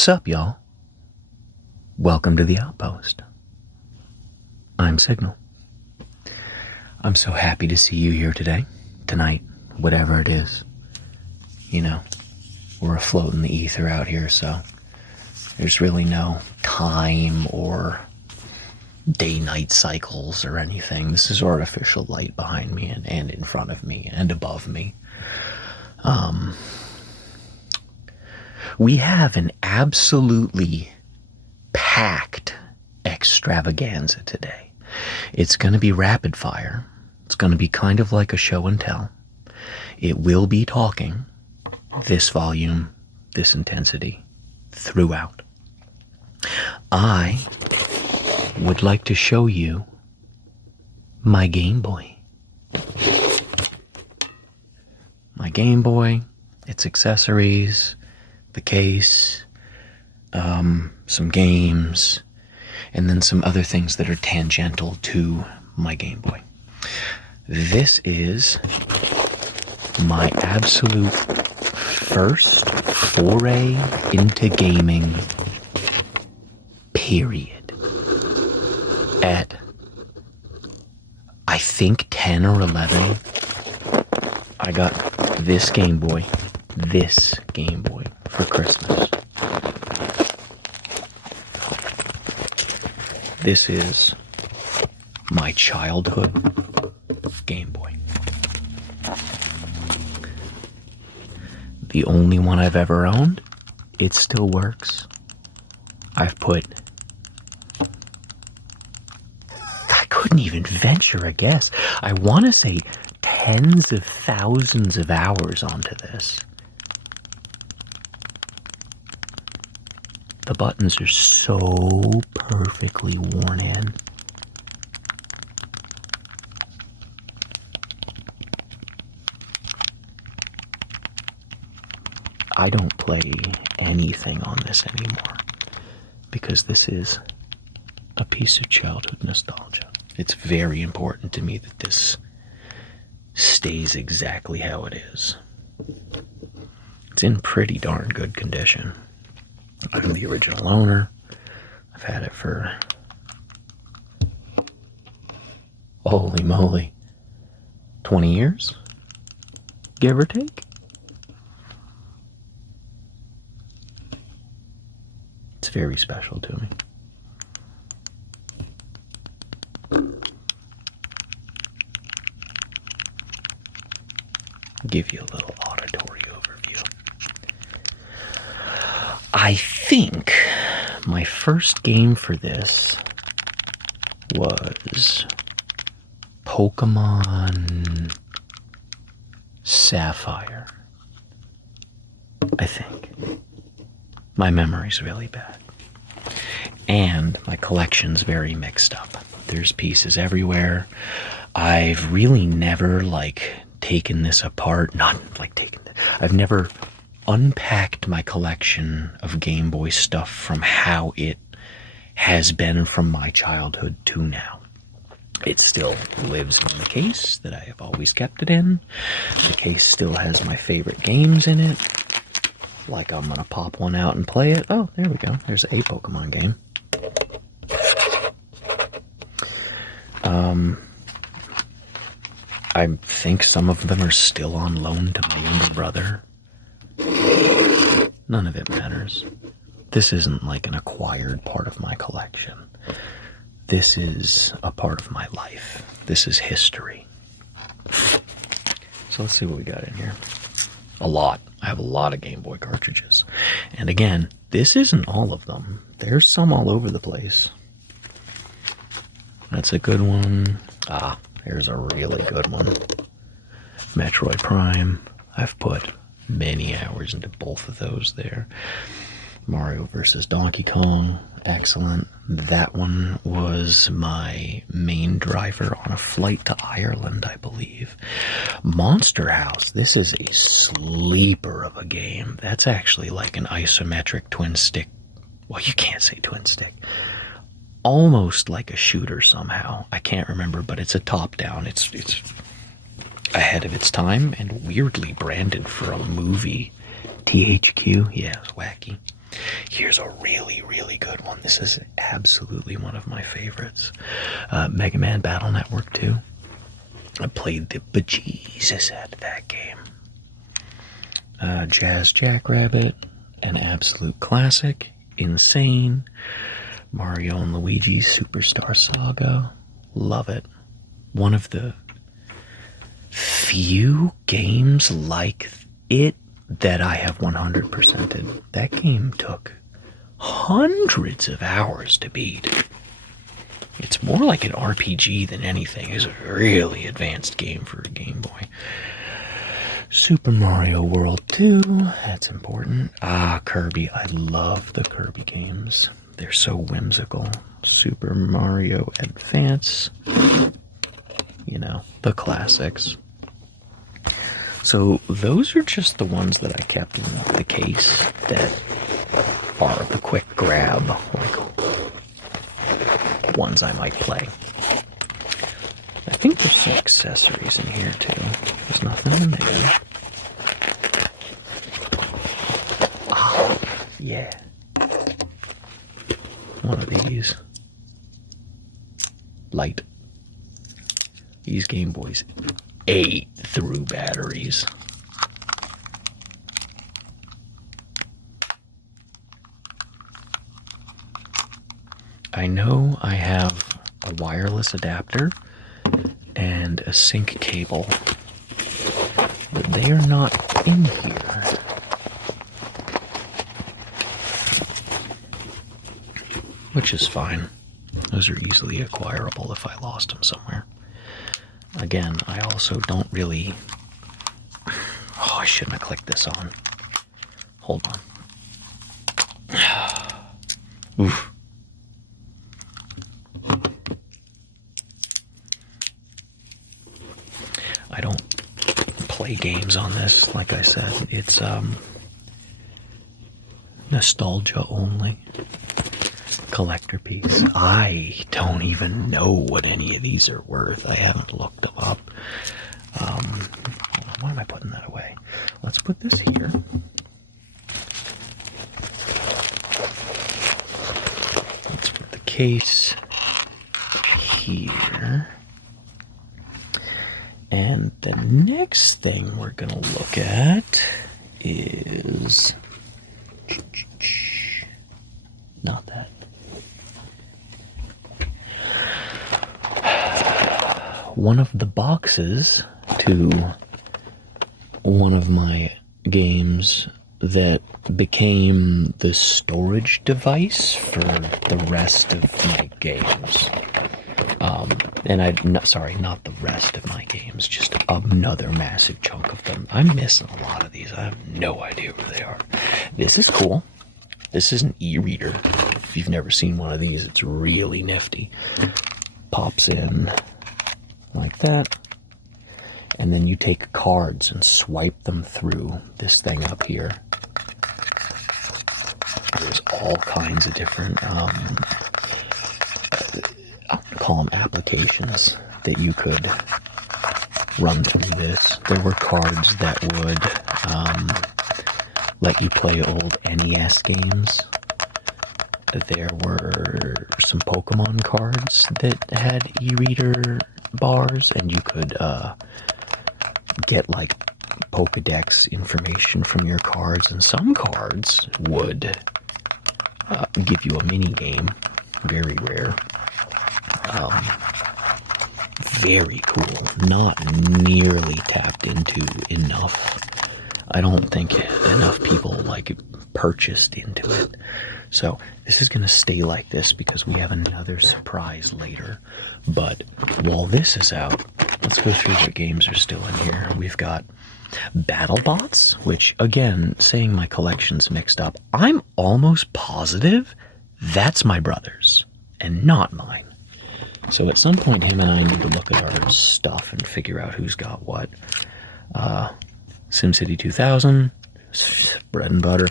Sup, y'all? Welcome to the Outpost. I'm Signal. I'm so happy to see you here today, tonight, whatever it is. You know, we're afloat in the ether out here, so there's really no time or day-night cycles or anything. This is artificial light behind me and in front of me and above me. We have an absolutely packed extravaganza today. It's going to be rapid fire. It's going to be kind of like a show and tell. It will be talking, this volume, this intensity, throughout. I would like to show you my Game Boy. My Game Boy, its accessories, the case, some games, and then some other things that are tangential to my Game Boy. This is my absolute first foray into gaming, period. At, I think, 10 or 11, I got this Game Boy for Christmas. This is my childhood Game Boy. The only one I've ever owned. It still works. I couldn't even venture a guess. I want to say tens of thousands of hours onto this. The buttons are so perfectly worn in. I don't play anything on this anymore because this is a piece of childhood nostalgia. It's very important to me that this stays exactly how it is. It's in pretty darn good condition. I'm the original owner. I've had it for, holy moly, 20 years, give or take. It's very special to me. Give you a little auditory overview. I think my first game for this was Pokemon Sapphire. I think. My memory's really bad. And my collection's very mixed up. There's pieces everywhere. I've really never, taken this apart. I've never unpacked my collection of Game Boy stuff from how it has been from my childhood to now. It still lives in the case that I have always kept it in. The case still has my favorite games in it. Like, I'm gonna pop one out and play it. Oh, there we go. There's a Pokemon game. I think some of them are still on loan to my younger brother. None of it matters. This isn't like an acquired part of my collection. This is a part of my life. This is history. So let's see what we got in here. A lot. I have a lot of Game Boy cartridges. And again, this isn't all of them. There's some all over the place. That's a good one. Ah, here's a really good one. Metroid Prime. I've put many hours into both of those there. Mario vs. Donkey Kong. Excellent. That one was my main driver on a flight to Ireland, I believe. Monster House. This is a sleeper of a game. That's actually like an isometric twin stick. Well, you can't say twin stick. Almost like a shooter somehow. I can't remember, but it's a top-down. It's ahead of its time and weirdly branded for a movie. THQ? Yeah, it was wacky. Here's a really, really good one. This is absolutely one of my favorites. Mega Man Battle Network 2. I played the bejesus out of that game. Jazz Jackrabbit, an absolute classic. Insane. Mario and Luigi's Superstar Saga. Love it. One of the few games like it that I have 100%ed. That game took hundreds of hours to beat. It's more like an RPG than anything. It's a really advanced game for a Game Boy. Super Mario World 2, that's important. Kirby. I love the Kirby games. They're so whimsical. Super Mario Advance. You know, the classics. So those are just the ones that I kept in the case that are the quick grab, like ones I might play. I think there's some accessories in here too. There's nothing in there. Oh, yeah. One of these. Light. These Game Boys ate through batteries. I know I have a wireless adapter and a sync cable, but they are not in here. Which is fine. Those are easily acquirable if I lost them somewhere. Again, I also don't really... Oh, I shouldn't have clicked this on. Hold on. Oof. I don't play games on this, like I said. It's nostalgia only. Collector piece. I don't even know what any of these are worth. I haven't looked them up. Hold on, why am I putting that away? Let's put this here. Let's put the case here. And the next thing we're going to look at is... Not that. One of the boxes to one of my games that became the storage device for the rest of my games. Sorry, not the rest of my games, just another massive chunk of them. I'm missing a lot of these. I have no idea where they are. This is cool. This is an e-reader. If you've never seen one of these, it's really nifty. Pops in like that. And then you take cards and swipe them through this thing up here. There's all kinds of different, I'll call them applications that you could run through this. There were cards that would let you play old NES games. There were some Pokemon cards that had e-reader bars, and you could get like Pokedex information from your cards, and some cards would give you a mini game. Very rare. Very cool. Not nearly tapped into enough. I don't think enough people like purchased into it. So this is going to stay like this because we have another surprise later. But while this is out, let's go through what games are still in here. We've got BattleBots, which, again, saying my collection's mixed up, I'm almost positive that's my brother's and not mine. So at some point, him and I need to look at our stuff and figure out who's got what. SimCity 2000, bread and butter.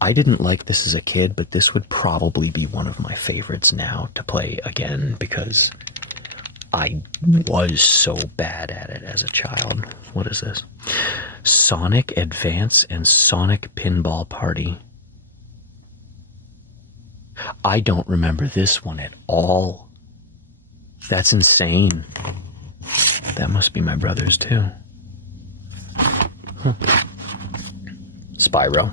I didn't like this as a kid, but this would probably be one of my favorites now to play again because I was so bad at it as a child. What is this? Sonic Advance and Sonic Pinball Party. I don't remember this one at all. That's insane. That must be my brother's too. Spyro.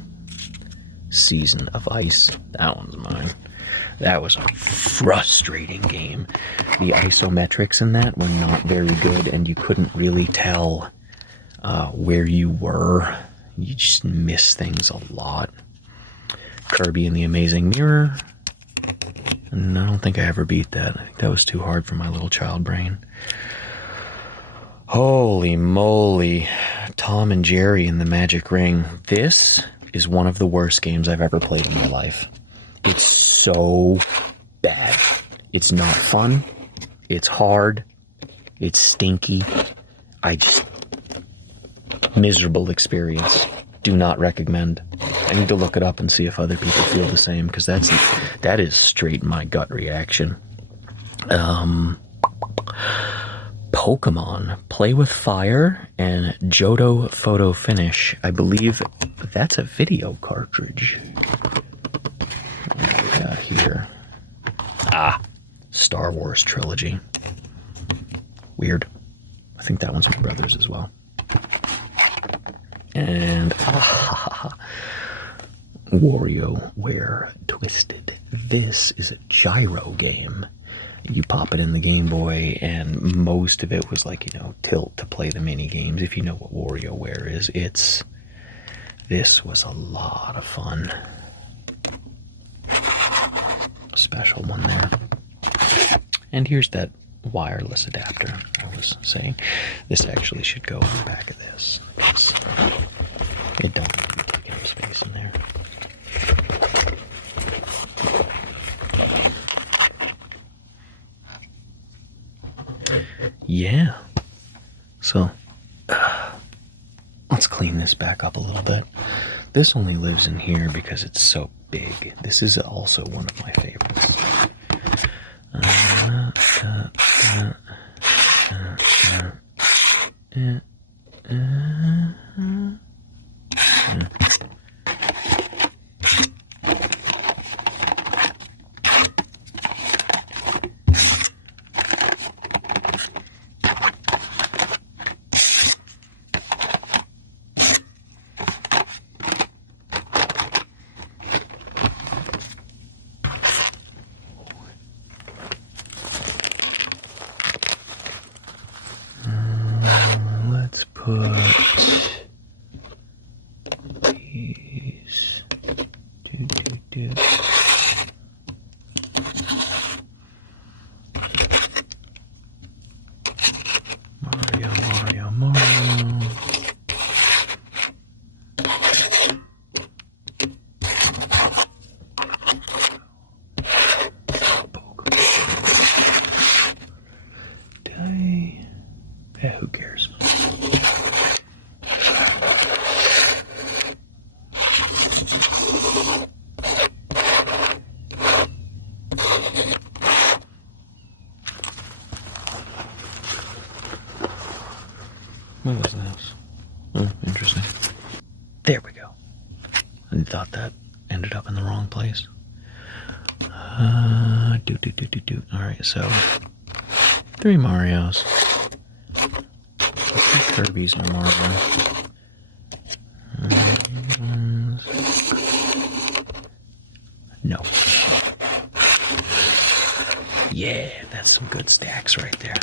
Season of Ice. That one's mine. That was a frustrating game. The isometrics in that were not very good, and you couldn't really tell where you were. You just miss things a lot. Kirby and the Amazing Mirror. And I don't think I ever beat that. I think that was too hard for my little child brain. Holy moly. Tom and Jerry and the Magic Ring. This is one of the worst games I've ever played in my life. It's so bad. It's not fun. It's hard. It's stinky. Miserable experience. Do not recommend. I need to look it up and see if other people feel the same, because that is straight my gut reaction. Pokemon Play with Fire and Johto Photo Finish. I believe that's a video cartridge. What do we got here? Star Wars Trilogy. Weird. I think that one's my brother's as well. And WarioWare Twisted. This is a gyro game. You pop it in the Game Boy, and most of it was like, tilt to play the mini games. If you know what WarioWare is, this was a lot of fun. Special one there. And here's that wireless adapter I was saying. This actually should go in the back of this, because it don't really take any space in there. Yeah. So, let's clean this back up a little bit. This only lives in here because it's so big. This is also one of my favorites. Let's put these. Mario. Yeah, who cares? What was this? Oh, interesting. There we go. I thought that ended up in the wrong place. Alright, so 3 Marios. Kirby's no Mario. No. Yeah, that's some good stacks right there.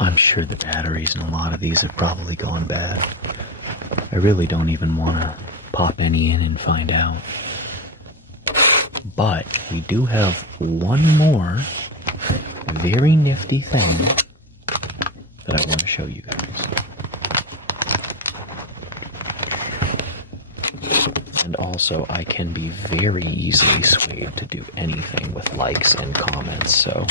I'm sure the batteries in a lot of these have probably gone bad. I really don't even want to pop any in and find out. But we do have one more very nifty thing that I want to show you guys. And also, I can be very easily swayed to do anything with likes and comments, so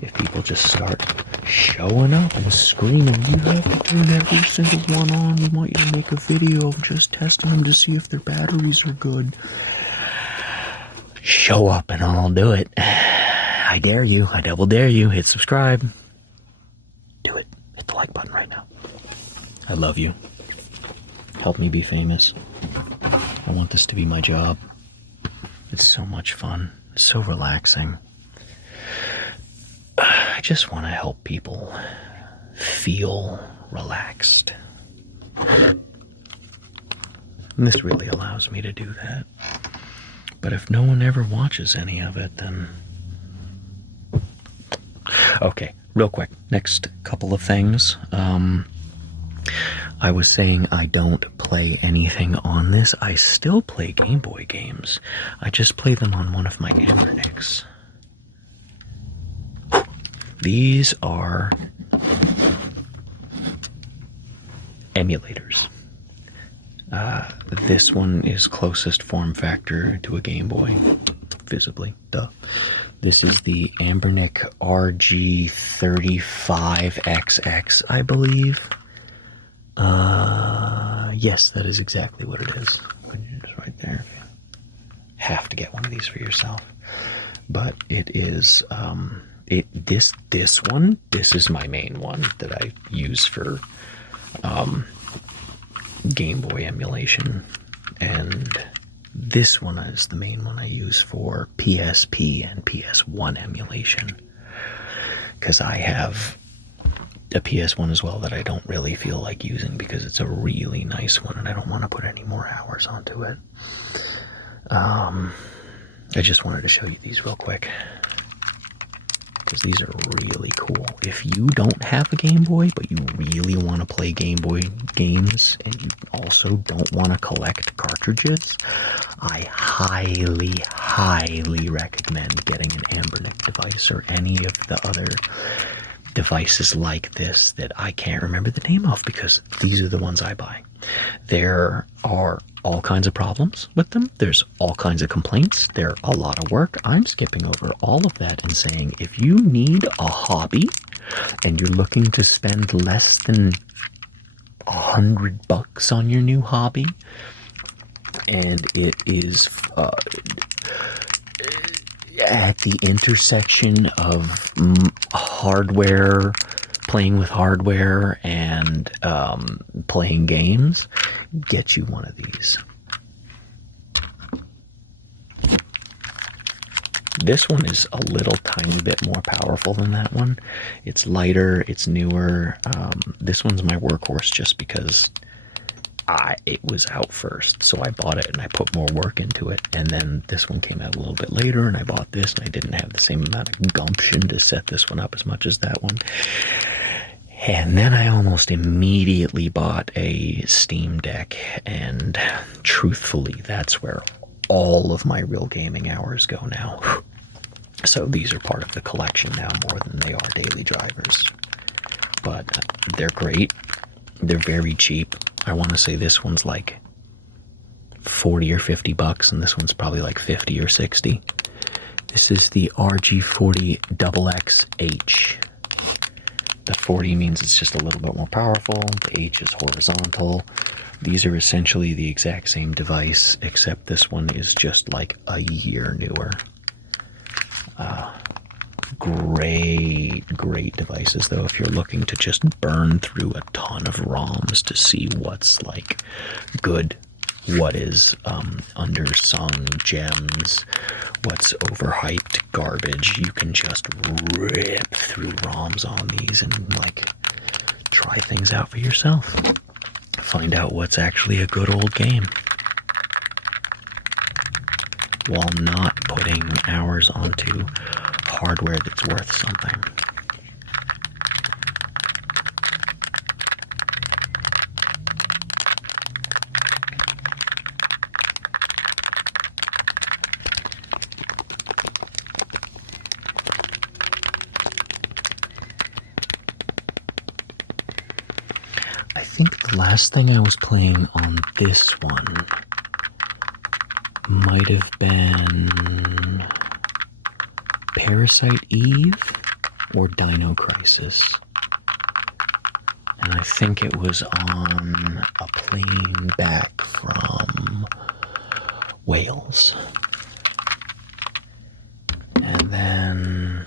if people just start showing up and screaming, you have to turn every single one on. We want you to make a video of just testing them to see if their batteries are good. Show up and I'll do it. I dare you. I double dare you. Hit subscribe. Do it. Hit the like button right now. I love you. Help me be famous. I want this to be my job. It's so much fun. It's so relaxing. I just want to help people feel relaxed. And this really allows me to do that. But if no one ever watches any of it, then... Okay, real quick. Next couple of things. I was saying I don't play anything on this. I still play Game Boy games. I just play them on one of my Ambernicks. These are emulators. This one is closest form factor to a Game Boy, visibly, duh. This is the Ambernick RG35XX, I believe. Yes, that is exactly what it is. It's right there. Have to get one of these for yourself. But it is, this one, this is my main one that I use for, Game Boy emulation, and this one is the main one I use for PSP and PS1 emulation, because I have a PS1 as well that I don't really feel like using because it's a really nice one and I don't want to put any more hours onto it. I just wanted to show you these real quick, because these are really cool. If you don't have a Game Boy, but you really want to play Game Boy games, and you also don't want to collect cartridges, I highly, highly recommend getting an Ambernick device or any of the other devices like this that I can't remember the name of, because these are the ones I buy. There are all kinds of problems with them. There's all kinds of complaints. They're a lot of work. I'm skipping over all of that and saying, if you need a hobby and you're looking to spend less than $100 on your new hobby, and it is at the intersection of hardware, playing with hardware, and playing games, get you one of these. This one is a little tiny bit more powerful than that one. It's lighter, it's newer. This one's my workhorse just because it was out first, so I bought it and I put more work into it. And then this one came out a little bit later and I bought this, and I didn't have the same amount of gumption to set this one up as much as that one. And then I almost immediately bought a Steam Deck, and truthfully, that's where all of my real gaming hours go now. So these are part of the collection now more than they are daily drivers. But they're great. They're very cheap. I want to say this one's like 40 or 50 bucks, and this one's probably like 50 or 60. This is the RG40XXH. The 40 means it's just a little bit more powerful. The H is horizontal. These are essentially the exact same device, except this one is just like a year newer. Great devices, though, if you're looking to just burn through a ton of ROMs to see what's like good, what is undersung gems, what's overhyped garbage. You can just rip through ROMs on these and like try things out for yourself. Find out what's actually a good old game while not putting hours onto hardware that's worth something. I think the last thing I was playing on this one might have been Parasite Eve. or Dino Crisis. And I think it was on a plane back from Wales. And then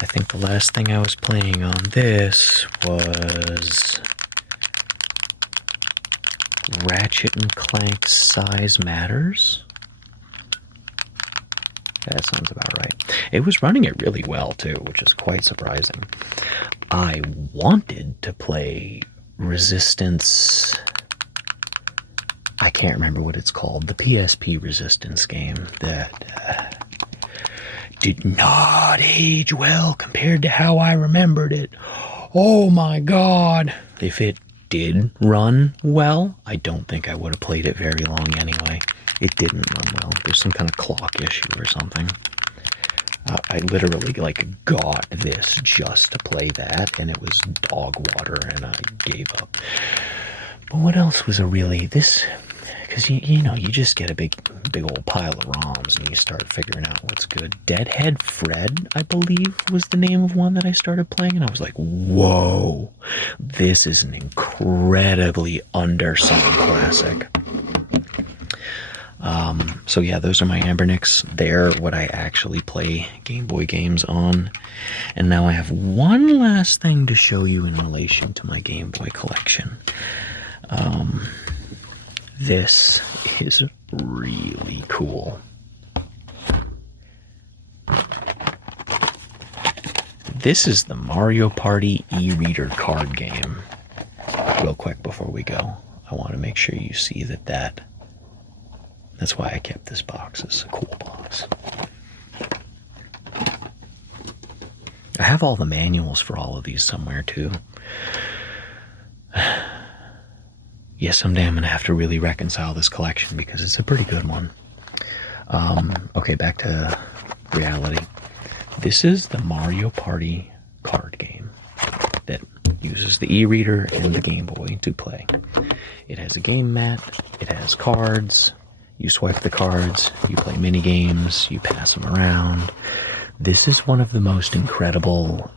I think the last thing I was playing on this was Ratchet and Clank Size Matters. That sounds about right. It was running it really well too, which is quite surprising. I wanted to play Resistance. I can't remember what it's called. The PSP Resistance game that did not age well compared to how I remembered it. Oh my god. If it did run well, I don't think I would have played it very long anyway. It didn't run well. There's some kind of clock issue or something. I literally got this just to play that, and it was dog water, and I gave up. But what else was this? Because you just get a big old pile of ROMs, and you start figuring out what's good. Deadhead Fred, I believe, was the name of one that I started playing, and I was like, whoa, this is an incredibly undersung classic. So yeah, those are my Ambernicks. They're what I actually play Game Boy games on. And now I have one last thing to show you in relation to my Game Boy collection. This is really cool. This is the Mario Party e-reader card game. Real quick before we go, I want to make sure you see that that's why I kept this box. It's a cool box. I have all the manuals for all of these somewhere too. Yes, someday I'm going to have to really reconcile this collection because it's a pretty good one. Okay, back to reality. This is the Mario Party card game that uses the e-reader and the Game Boy to play. It has a game mat. It has cards. You swipe the cards, you play mini games, you pass them around. This is one of the most incredible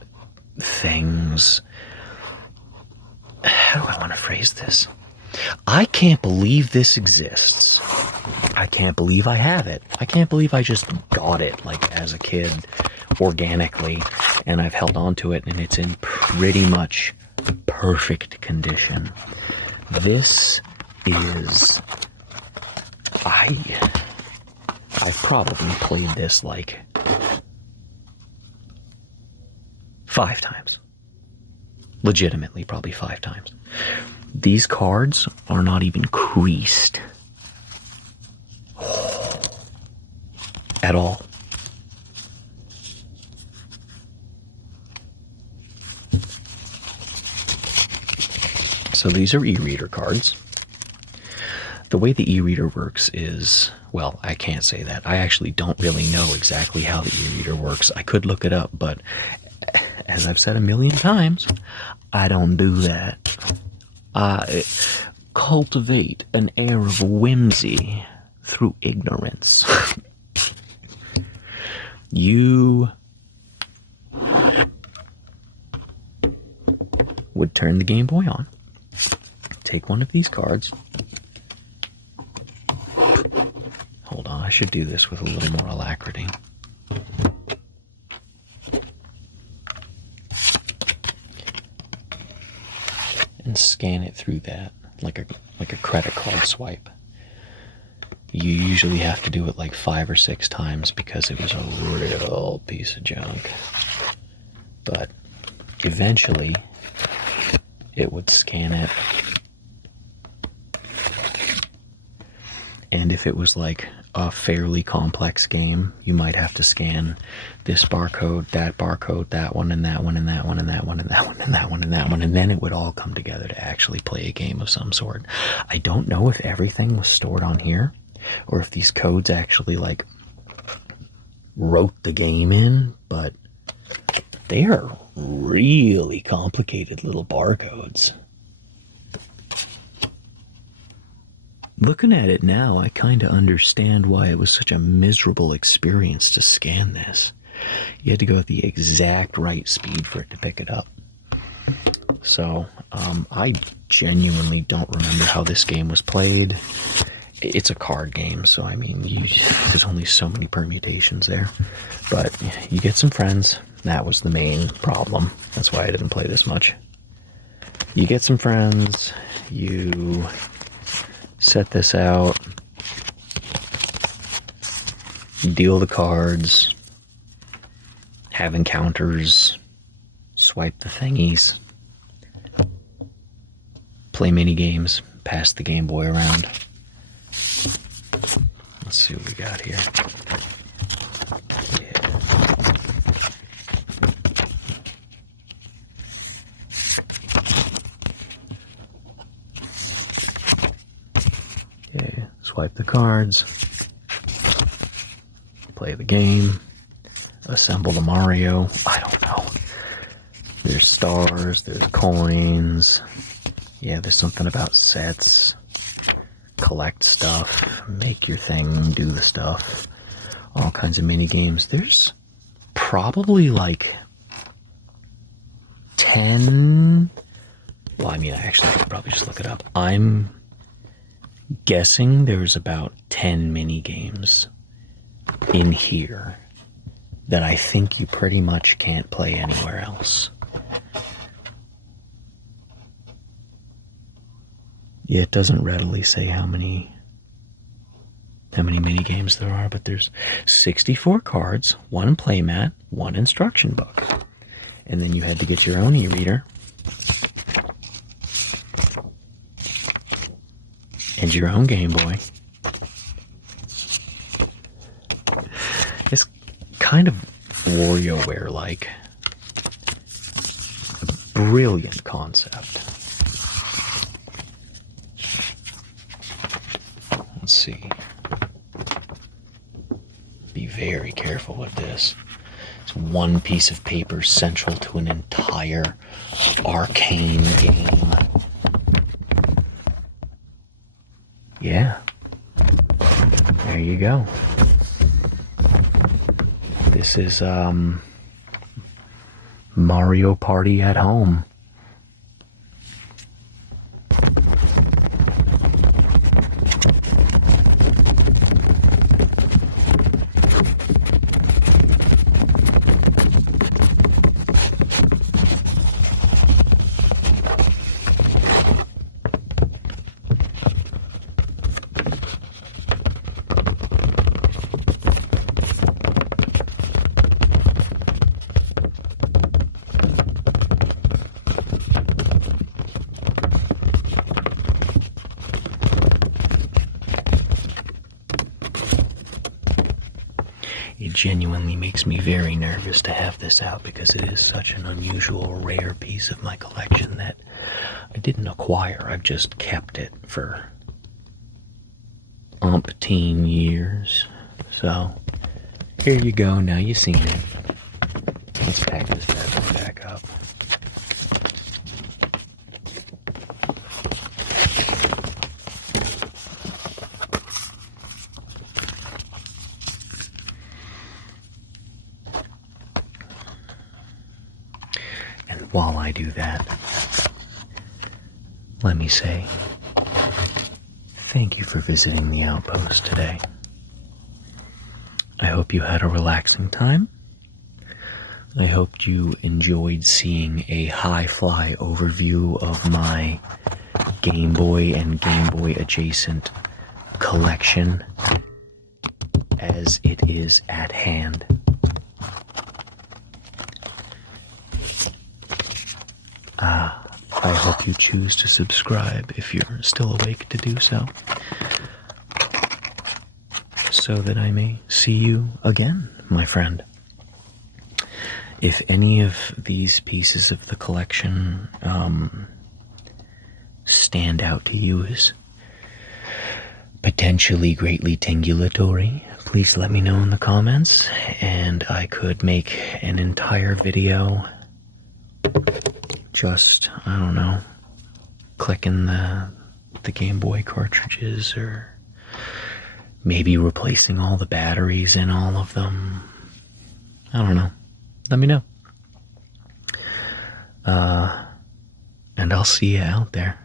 things. How do I want to phrase this? I can't believe this exists. I can't believe I have it. I can't believe I just got it as a kid organically, and I've held on to it, and it's in pretty much perfect condition. This is... I've probably played this 5 times. Legitimately, probably 5 times. These cards are not even creased. At all. So these are e-reader cards. The way the e-reader works is, well, I can't say that. I actually don't really know exactly how the e-reader works. I could look it up, but as I've said a million times, I don't do that. I cultivate an air of whimsy through ignorance. You would turn the Game Boy on, take one of these cards. Hold on, I should do this with a little more alacrity. And scan it through that like a credit card swipe. You usually have to do it 5 or 6 times because it was a real piece of junk. But eventually it would scan it. And if it was a fairly complex game, you might have to scan this barcode, that one, and that one, and that one, and that one, and that one, and that one, and that one, and then it would all come together to actually play a game of some sort. I don't know if everything was stored on here, or if these codes actually wrote the game in, but they are really complicated little barcodes. Looking at it now, I kind of understand why it was such a miserable experience to scan this. You had to go at the exact right speed for it to pick it up. So I genuinely don't remember how this game was played. It's a card game, so I mean, there's only so many permutations there. But you get some friends. That was the main problem. That's why I didn't play this much. You get some friends. You set this out. You deal the cards. Have encounters. Swipe the thingies. Play mini games. Pass the Game Boy around. Let's see what we got here. Yeah. Swipe the cards. Play the game. Assemble the Mario. I don't know. There's stars. There's coins. Yeah, there's something about sets. Collect stuff. Make your thing. Do the stuff. All kinds of mini games. There's probably like 10. Well, I mean, I could probably just look it up. I'm guessing there's about 10 mini games in here that I think you pretty much can't play anywhere else. Yeah, it doesn't readily say how many mini games there are, but there's 64 cards, 1 playmat, 1 instruction book. And then you had to get your own e-reader and your own Game Boy. It's kind of WarioWare-like. A brilliant concept. Let's see. Be very careful with this. It's one piece of paper central to an entire arcane game. Yeah. There you go. This is Mario Party at home. It genuinely makes me very nervous to have this out because it is such an unusual, rare piece of my collection that I didn't acquire. I've just kept it for umpteen years. So, here you go. Now you've seen it. Let's pack this bad boy back up. While I do that, let me say thank you for visiting the Outpost today. I hope you had a relaxing time. I hope you enjoyed seeing a high-fly overview of my Game Boy and Game Boy adjacent collection as it is at hand. I hope you choose to subscribe if you're still awake to do so, so that I may see you again, my friend. If any of these pieces of the collection stand out to you as potentially greatly tingulatory, please let me know in the comments, and I could make an entire video just, I don't know, clicking the Game Boy cartridges, or maybe replacing all the batteries in all of them, I don't know. Let me know. And I'll see you out there.